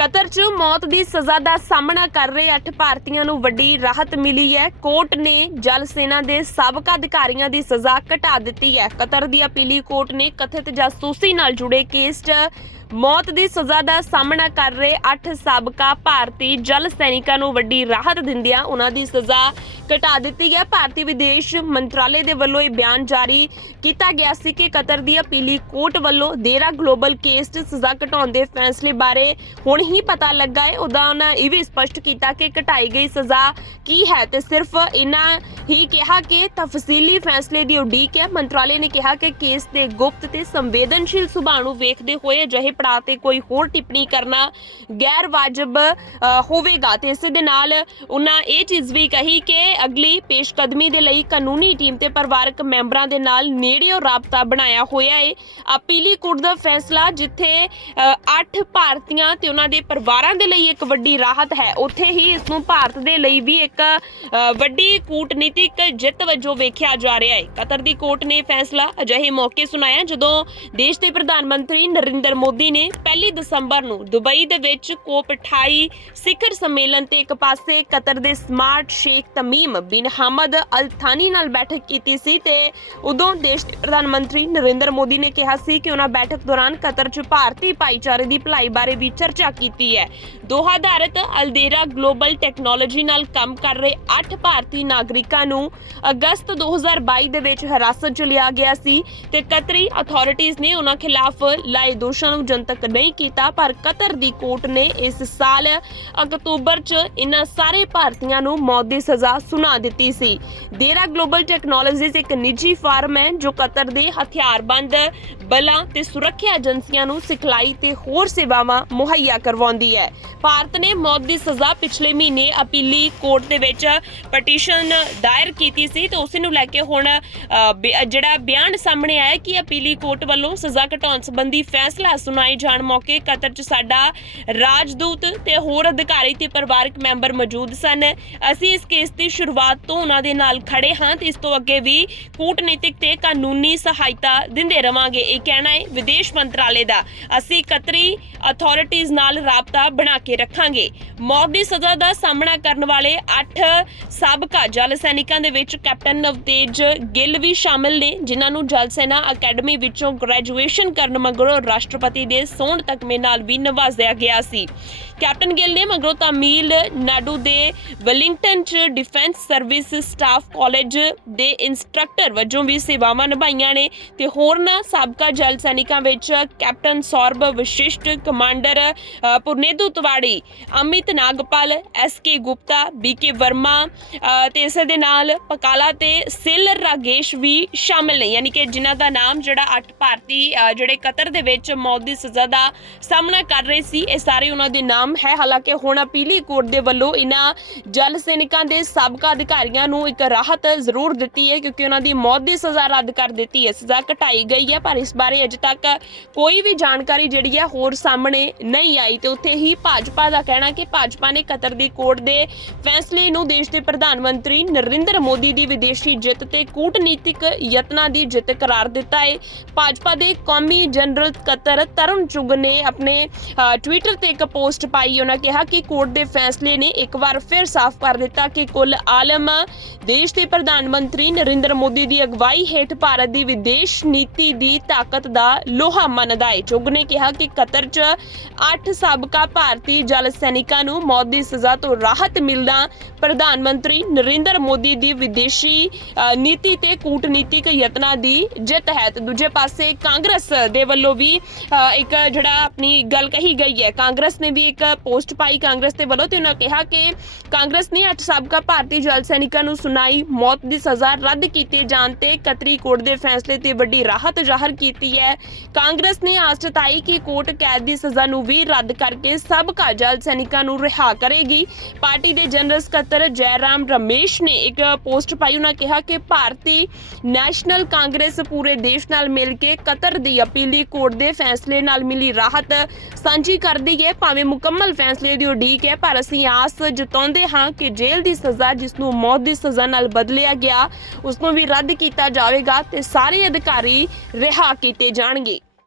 Qatar 'ਚ ਮੌਤ ਦੀ ਸਜ਼ਾ ਦਾ ਸਾਹਮਣਾ ਕਰ ਰਹੇ 8 ਭਾਰਤੀਆਂ ਨੂੰ ਵੱਡੀ ਰਾਹਤ ਮਿਲੀ ਹੈ। ਕੋਰਟ ਨੇ ਜਲ ਸੈਨਾ ਦੇ ਸਾਬਕਾ ਅਧਿਕਾਰੀਆਂ ਦੀ ਸਜ਼ਾ ਘਟਾ ਦਿੱਤੀ ਹੈ। ਕਤਰ ਦੀ ਅਪੀਲੀ ਕੋਰਟ ਨੇ ਕਥਿਤ ਜਾਸੂਸੀ ਨਾਲ ਜੁੜੇ ਕੇਸ 'ਚ ਮੌਤ ਦੀ ਸਜ਼ਾ ਦਾ ਸਾਹਮਣਾ ਕਰ ਰਹੇ 8 ਸਾਬਕਾ ਭਾਰਤੀ ਜਲ ਸੈਨਿਕਾਂ ਨੂੰ ਵੱਡੀ ਰਾਹਤ ਦਿੰਦਿਆਂ ਉਹਨਾਂ ਦੀ ਸਜ਼ਾ ਘਟਾ ਦਿੱਤੀ ਹੈ। ਭਾਰਤੀ ਵਿਦੇਸ਼ ਮੰਤਰਾਲੇ ਦੇ ਵੱਲੋਂ ਇਹ ਬਿਆਨ ਜਾਰੀ ਕੀਤਾ ਗਿਆ ਸੀ ਕਿ ਕਤਰ ਦੀ ਅਪੀਲੀ ਕੋਰਟ ਵੱਲੋਂ ਦੇਰਾ ਗਲੋਬਲ ਕੇਸ 'ਚ ਸਜ਼ਾ ਘਟਾਉਣ ਦੇ ਫੈਸਲੇ ਬਾਰੇ ਹੁਣ ਹੀ ਪਤਾ ਲੱਗਾ ਹੈ। ਉਹਦਾ ਉਹਨਾਂ ਇਹ ਵੀ ਸਪਸ਼ਟ ਕੀਤਾ ਕਿ ਘਟਾਈ ਗਈ ਸਜ਼ਾ ਕੀ ਹੈ ਤੇ ਸਿਰਫ ਇਹਨਾਂ ਹੀ ਕਿਹਾ ਕਿ ਤਫਸੀਲੀ ਫੈਸਲੇ ਦੀ ਉਡੀਕ ਹੈ। ਮੰਤਰਾਲੇ ਨੇ ਕਿਹਾ ਕਿ ਕੇਸ ਦੇ ਗੁਪਤ ਤੇ ਸੰਵੇਦਨਸ਼ੀਲ ਸੁਭਾਅ ਨੂੰ ਵੇਖਦੇ ਹੋਏ ਅਜਿਹੇ ਪੜਾਅ ਤੇ ਕੋਈ ਹੋਰ ਟਿੱਪਣੀ ਕਰਨਾ ਗੈਰ ਵਾਜਬ ਹੋਵੇਗਾ। ਤੇ ਇਸੇ ਦੇ ਨਾਲ ਉਹਨਾਂ ਇਹ ਚੀਜ਼ ਵੀ ਕਹੀ ਕਿ ਅਗਲੀ ਪੇਸ਼ਕਦਮੀ ਦੇ ਲਈ ਕਾਨੂੰਨੀ ਟੀਮ ਤੇ ਪਰਿਵਾਰਕ ਮੈਂਬਰਾਂ ਦੇ ਨਾਲ ਨੇੜਿਓਂ ਰਾਬਤਾ ਬਣਾਇਆ ਹੋਇਆ ਹੈ ਅਪੀਲੀ ਕੋਰਟ ਦਾ ਫੈਸਲਾ ਜਿੱਥੇ 8 ਭਾਰਤੀਆਂ ਤੇ ਉਹਨਾਂ ਦੇ ਪਰਿਵਾਰਾਂ ਦੇ ਲਈ ਇੱਕ ਵੱਡੀ ਰਾਹਤ ਹੈ। ਉੱਥੇ ਹੀ ਇਸ ਨੂੰ ਭਾਰਤ ਦੇ ਲਈ ਵੀ ਇੱਕ ਵੱਡੀ ਕੂਟਨੀਤਿਕ ਜਿੱਤ ਵਜੋਂ ਵੇਖਿਆ ਜਾ ਰਿਹਾ ਹੈ ਕਤਰ ਦੀ ਕੋਰਟ ਨੇ ਫੈਸਲਾ ਅਜਿਹੇ ਮੌਕੇ ਸੁਣਾਇਆ ਜਦੋਂ ਦੇਸ਼ ਦੇ ਪ੍ਰਧਾਨ ਮੰਤਰੀ ਨਰਿੰਦਰ ਮੋਦੀ ਨੇ 1 ਦਸੰਬਰ ਨੂੰ ਦੁਬਈ ਦੇ ਵਿੱਚ ਕੋਪ 28 ਸਿਖਰ ਸੰਮੇਲਨ ਤੇ ਇੱਕ ਪਾਸੇ ਕਤਰ ਦੇ ਸਮਾਰਟ ਸ਼ੇਖ ਤਮੀਮ ਬਿਨ ਹਮਦ ਅਲ ਥਾਨੀ ਨਾਲ ਬੈਠਕ ਕੀਤੀ ਸੀ ਤੇ ਉਦੋਂ ਦੇਸ਼ ਦੇ ਪ੍ਰਧਾਨ ਮੰਤਰੀ ਨਰਿੰਦਰ ਮੋਦੀ ਨੇ ਕਿਹਾ ਸੀ ਕਿ ਉਹਨਾਂ ਬੈਠਕ ਦੌਰਾਨ ਕਤਰ 'ਚ ਭਾਰਤੀ ਭਾਈਚਾਰੇ ਦੀ ਭਲਾਈ ਬਾਰੇ ਵੀ ਚਰਚਾ ਕੀਤੀ ਹੈ। ਦੋਹਾ ਆਧਾਰਿਤ ਅਲਦੇਰਾ ਗਲੋਬਲ ਟੈਕਨੋਲੋਜੀ ਨਾਲ ਕੰਮ ਕਰ ਰਹੇ 8 ਭਾਰਤੀ ਨਾਗਰਿਕਾਂ ਨੂੰ ਅਗਸਤ 2022 ਦੇ ਵਿੱਚ ਹਿਰਾਸਤ 'ਚ ਲਿਆ ਗਿਆ ਸੀ ਤੇ ਕਤਰੀ ਅਥਾਰਟੀਆਂ ਨੇ ਉਹਨਾਂ ਖਿਲਾਫ ਲਾਏ ਦੋਸ਼ਾਂ ਨੂੰ ਜਨਤਕ ਨਹੀਂ ਕੀਤਾ ਪਰ ਕਤਰ ਦੀ ਕੋਰਟ ਨੇ ਇਸ ਸਾਲ ਅਕਤੂਬਰ 'ਚ ਇਹਨਾਂ ਸਾਰੇ ਭਾਰਤੀਆਂ ਨੂੰ ਮੌਤ ਦੀ ਸਜ਼ਾ ਸੁਣਾ ਦਿੱਤੀ ਸੀ। ਦੇਰਾ ਗਲੋਬਲ ਟੈਕਨੋਲੋਜੀਜ਼ ਇੱਕ ਨਿੱਜੀ ਫਾਰਮ ਹੈ ਜੋ ਕਤਰ ਦੇ ਹਥਿਆਰਬੰਦ ਬਲਾਂ ਤੇ ਸੁਰੱਖਿਆ ਏਜੰਸੀਆਂ ਨੂੰ ਸਿਖਲਾਈ ਤੇ ਹੋਰ ਸੇਵਾਵਾਂ ਮੁਹੱਈਆ ਕਰਵਾਉਂਦੀ ਹੈ। ਭਾਰਤ ਨੇ ਮੌਤ ਦੀ ਸਜ਼ਾ ਪਿਛਲੇ ਮਹੀਨੇ ਅਪੀਲੀ ਕੋਰਟ ਦੇ ਵਿੱਚ ਪਟੀਸ਼ਨ ਦਾਇਰ ਕੀਤੀ ਸੀ ਤੇ ਉਸ ਨੂੰ ਲੈ ਕੇ ਹੁਣ ਅ, ਜਿਹੜਾ ਬਿਆਨ ਸਾਹਮਣੇ ਆਇਆ ਕਿ ਅਪੀਲੀ ਕੋਰਟ ਵੱਲੋਂ ਸਜ਼ਾ ਘਟਾਉਣ ਸੰਬੰਧੀ ਫੈਸਲਾ ਸੁਣਾਇਆ ਸੁਣਾਏ ਜਾਣ ਮੌਕੇ ਕਤਰ 'ਚ ਸਾਡਾ ਰਾਜਦੂਤ ਤੇ ਹੋਰ ਅਧਿਕਾਰੀ ਤੇ ਪਰਿਵਾਰਕ ਮੈਂਬਰ ਮੌਜੂਦ ਸਨ। ਅਸੀਂ ਇਸ ਕੇਸ ਦੀ ਸ਼ੁਰੂਆਤ ਤੋਂ ਉਹਨਾਂ ਦੇ ਨਾਲ ਖੜੇ ਹਾਂ ਤੇ ਇਸ ਤੋਂ ਅੱਗੇ ਵੀ ਕੂਟਨੀਤਿਕ ਤੇ ਕਾਨੂੰਨੀ ਸਹਾਇਤਾ ਦਿੰਦੇ ਰਵਾਂਗੇ। ਇਹ ਕਹਿਣਾ ਹੈ, ਵਿਦੇਸ਼ ਮੰਤਰਾਲੇ ਦਾ। ਅਸੀਂ ਕਤਰੀ ਅਥਾਰਟੀਆਂ ਨਾਲ ਰਾਬਤਾ ਬਣਾ ਕੇ ਰੱਖਾਂਗੇ। ਮੌਤ ਦੀ ਸਜ਼ਾ ਦਾ ਸਾਹਮਣਾ ਕਰਨ ਵਾਲੇ 8 ਸਾਬਕਾ ਜਲ ਸੈਨਿਕਾਂ ਦੇ ਵਿੱਚ ਕੈਪਟਨ ਨਵਤੇਜ ਗਿੱਲ ਵੀ ਸ਼ਾਮਿਲ ਨੇ, ਜਿਨ੍ਹਾਂ ਨੂੰ ਜਲ ਸੈਨਾ ਅਕੈਡਮੀ ਵਿੱਚੋਂ ਗ੍ਰੈਜੂਏਸ਼ਨ ਕਰਨ ਮਗਰੋਂ ਰਾਸ਼ਟਰਪਤੀ ਦੇ ਸੋਹਣ ਤਕਮੇ ਨਾਲ ਵੀ ਨਵਾਜ਼ਿਆ ਗਿਆ ਸੀ। ਕੈਪਟਨ ਗਿੱਲ ਨੇ ਮਗਰੋਂ ਤਾਮਿਲ ਨਾਡੂ ਦੇ ਵੈਲਿੰਗਟਨ ਚ ਡਿਫੈਂਸ ਸਰਵਿਸ ਸਟਾਫ ਕਾਲਜ ਦੇ ਇੰਸਟ੍ਰਕਟਰ ਵਜੋਂ ਵੀ ਸੇਵਾਵਾਂ ਨਿਭਾਈਆਂ ਨੇ ਤੇ ਹੋਰਨਾਂ ਸਾਬਕਾ ਜਲ ਸੈਨਿਕਾਂ ਵਿੱਚ captain Saurabh Vishisht commander Purnendu Tiwari Amit Nagpal S K Gupta B K Verma ਅ, ਤੇ ਇਸ ਦੇ ਨਾਲ ਪਕਾਲਾ ਤੇ ਸਿਲ ਰਾਗੇਸ਼ ਵੀ ਸ਼ਾਮਿਲ ਨੇ। ਯਾਨੀ ਕਿ ਜਿਨ੍ਹਾਂ ਦਾ ਨਾਮ ਜਿਹੜਾ ਅੱਠ ਭਾਰਤੀ ਜਿਹੜੇ ਕਤਰ ਦੇ ਵਿੱਚ ਮੌਤ ਦੀ ਸਜ਼ਾ ਦਾ ਸਾਹਮਣਾ ਕਰ ਰਹੇ ਸੀ। ਇਹ ਸਾਰੇ ਉਹਨਾਂ ਦੇ ਨਾਮ ਹੈ। ਹਾਲਾਂਕਿ ਹੁਣ ਅਪੀਲੀ ਕੋਰਟ ਦੇ ਵੱਲੋਂ ਇਹਨਾਂ ਜਲ ਸੈਨਿਕਾਂ ਦੇ ਸਾਬਕਾ ਅਧਿਕਾਰੀਆਂ ਨੂੰ ਇੱਕ ਰਾਹਤ ਜ਼ਰੂਰ ਦਿੱਤੀ ਹੈ ਕਿਉਂਕਿ ਉਹਨਾਂ ਦੀ ਮੌਤ ਦੀ ਸਜ਼ਾ ਰੱਦ ਕਰ ਦਿੱਤੀ ਹੈ। ਸਜ਼ਾ ਘਟਾਈ ਗਈ ਹੈ, ਪਰ ਇਸ ਬਾਰੇ ਅਜੇ ਤੱਕ ਕੋਈ ਵੀ ਜਾਣਕਾਰੀ ਜਿਹੜੀ ਹੈ ਹੋਰ ਸਾਹਮਣੇ ਨਹੀਂ ਆਈ ਤੇ ਉੱਥੇ ਹੀ ਭਾਜਪਾ ਦਾ ਕਹਿਣਾ ਕਿ ਭਾਜਪਾ ਨੇ ਕਤਰ ਦੀ ਕੋਰਟ ਦੇ ਫੈਸਲੇ ਨੂੰ ਦੇਸ਼ ਦੇ ਪ੍ਰਧਾਨ ਮੰਤਰੀ ਨਰਿੰਦਰ ਮੋਦੀ ਦੀ ਵਿਦੇਸ਼ੀ ਜਿੱਤ ਤੇ ਕੂਟਨੀਤਿਕ ਯਤਨਾਂ ਦੀ ਜਿੱਤ ਕਰਾਰ ਦਿੱਤਾ ਹੈ। ਭਾਜਪਾ ਦੇ ਕੌਮੀ ਜਨਰਲ ਕਤਰ ਤਰੁਣ ਚੁਗ ਨੇ ਆਪਣੇ ਅ, ਟਵਿੱਟਰ ਤੇ ਇੱਕ ਪੋਸਟ ਪਾਈ ਉਹਨਾਂ ਕਿਹਾ ਕਿ ਕੋਰਟ ਦੇ ਫੈਸਲੇ ਨੇ ਇੱਕ ਵਾਰ ਫਿਰ ਸਾਫ਼ ਕਰ ਦਿੱਤਾ ਕਿ ਕੁੱਲ ਆਲਮ ਦੇਸ਼ ਦੇ ਪ੍ਰਧਾਨ ਮੰਤਰੀ ਨਰਿੰਦਰ ਮੋਦੀ ਦੀ ਅਗਵਾਈ ਹੇਠ ਭਾਰਤ ਦੀ ਵਿਦੇਸ਼ ਨੀਤੀ ਦੀ ਤਾਕਤ ਦਾ ਲੋਹਾ ਮੰਨਦਾ ਹੈ ਚੁਗ ਨੇ ਕਿਹਾ ਕਿ ਕਤਰ 'ਚ 8 ਸਾਬਕਾ ਭਾਰਤੀ ਜਲ ਸੈਨਿਕਾਂ ਨੂੰ ਮੌਤ ਦੀ ਸਜ਼ਾ ਤੋਂ ਰਾਹਤ ਮਿਲਦਾ ਪ੍ਰਧਾਨ ਮੰਤਰੀ ਨਰਿੰਦਰ ਮੋਦੀ ਦੀ ਵਿਦੇਸ਼ੀ ਨੀਤੀ ਤੇ ਕੂਟਨੀਤਿਕ ਯਤਨਾਂ ਦੀ ਜਿੱਤ ਹੈ। ਤੇ ਦੂਜੇ ਪਾਸੇ ਕਾਂਗਰਸ ਦੇ ਵੱਲੋਂ ਵੀ ਇੱਕ ਜਿਹੜਾ ਆਪਣੀ ਗੱਲ ਕਹੀ ਗਈ ਹੈ, ਕਾਂਗਰਸ ਨੇ ਵੀ ਇੱਕ ਪੋਸਟ ਪਾਈ ਕਾਂਗਰਸ ਦੇ ਵੱਲੋਂ ਤੇ ਉਹਨਾਂ ਕਿਹਾ ਕਿ ਕਾਂਗਰਸ ਨੇ ਅੱਠ ਸਾਬਕਾ ਭਾਰਤੀ ਜਲ ਸੈਨਿਕਾਂ ਨੂੰ ਸੁਣਾਈ, ਮੌਤ ਦੀ ਸਜ਼ਾ ਰੱਦ ਕੀਤੇ ਜਾਣ ਤੇ ਕਤਰੀ ਕੋਰਟ ਦੇ ਫੈਸਲੇ ਤੇ ਵੱਡੀ ਰਾਹਤ ਜ਼ਾਹਰ ਕੀਤੀ ਹੈ। ਕਾਂਗਰਸ ਨੇ ਆਸ ਜਤਾਈ ਕਿ ਕੋਰਟ ਕੈਦ ਦੀ ਸਜ਼ਾ ਨੂੰ ਵੀ ਰੱਦ ਕਰਕੇ ਸਾਬਕਾ ਜਲ ਸੈਨਿਕਾਂ ਨੂੰ ਰਿਹਾ ਕਰੇਗੀ। ਪਾਰਟੀ ਦੇ ਜਨਰਲ ਸਕੱਤਰ ਜੈਰਾਮ ਰਮੇਸ਼ ਨੇ ਇੱਕ ਪੋਸਟ ਪਾਈ, ਉਹਨਾਂ ਕਿਹਾ ਕਿ ਭਾਰਤੀ ਨੈਸ਼ਨਲ ਕਾਂਗਰਸ ਪੂਰੇ ਦੇਸ਼ ਨਾਲ ਮਿਲ ਕੇ ਕਤਰ ਦੀ ਅਪੀਲੀ ਕੋਰਟ ਦੇ ਫੈਸਲੇ ਨਾਲ ਮਿਲੀ ਰਾਹਤ ਸਾਂਝੀ ਕਰਦੀ ਹੈ। ਭਾਵੇਂ ਮੁਕੰਮਲ ਫੈਸਲੇ ਦੀ ਉਡੀਕ ਹੈ, ਪਰ ਅਸੀਂ ਆਸ ਜਤਾਉਂਦੇ ਹਾਂ ਕਿ ਜੇਲ੍ਹ ਦੀ ਸਜ਼ਾ, ਜਿਸ ਨੂੰ ਮੌਤ ਦੀ ਸਜ਼ਾ ਨਾਲ ਬਦਲਿਆ ਗਿਆ, ਉਸ ਨੂੰ ਵੀ ਰੱਦ ਕੀਤਾ ਜਾਵੇਗਾ ਤੇ ਸਾਰੇ ਅਧਿਕਾਰੀ ਰਿਹਾ ਕੀਤੇ ਜਾਣਗੇ।